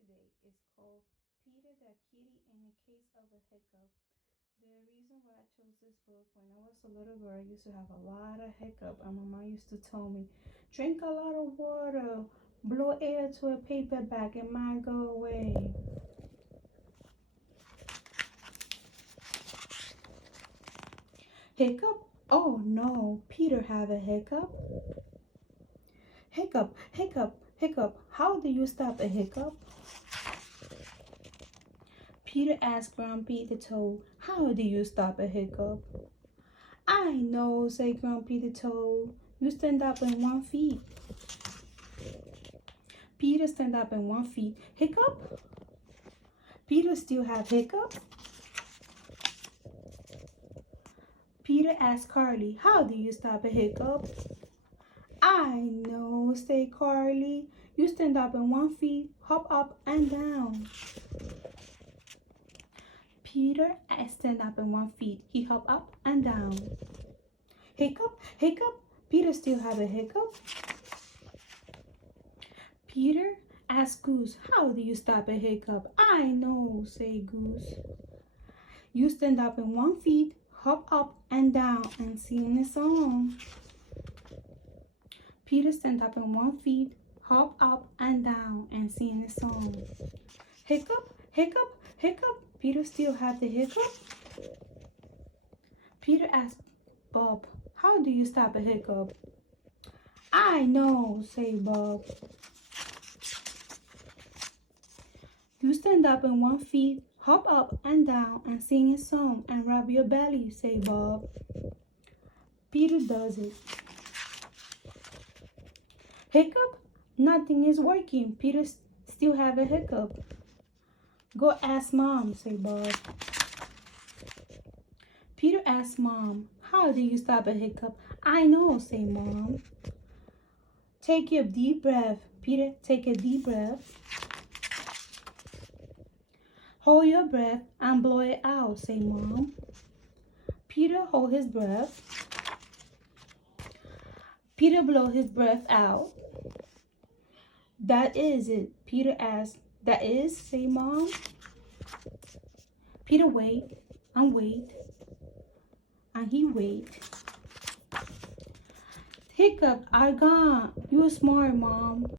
today is called Peter the Kitty in the Case of a Hiccup. The reason why I chose this book, when I was a little girl, I used to have a lot of hiccup, and my mom used to tell me, drink a lot of water, blow air to a paper bag, it might go away. Hiccup? Oh no, Peter have a hiccup. Hiccup, hiccup, hiccup, how do you stop a hiccup? Peter asked Grumpy the Toad, how do you stop a hiccup? I know, said Grumpy the Toad. You stand up in 1 feet. Peter stand up in 1 feet. Hiccup? Peter still have hiccup? Peter asked Carly, how do you stop a hiccup? I know, said Carly. You stand up in 1 feet, hop up and down. Peter stand up in 1 feet. He hop up and down. Hiccup, hiccup. Peter still have a hiccup. Peter asked Goose, how do you stop a hiccup? I know, say Goose. You stand up in 1 feet, hop up and down and sing a song. Peter stand up in 1 feet, hop up and down and sing a song. Hiccup, hiccup, hiccup. Peter still have the hiccup. Peter asked Bob, how do you stop a hiccup? I know, say Bob. You stand up in 1 feet, hop up and down and sing a song and rub your belly, say Bob. Peter does it. Hiccup? Nothing is working. Peter still have a hiccup. Go ask Mom, say Bob. Peter asked Mom, how do you stop a hiccup? I know, say Mom. Take a deep breath. Peter, take a deep breath. Hold your breath and blow it out, say Mom. Peter hold his breath. Peter blow his breath out. That is it. Peter asked, that is, say Mom. Peter wait and wait. And he wait. Hiccups are gone. You're smart, Mom.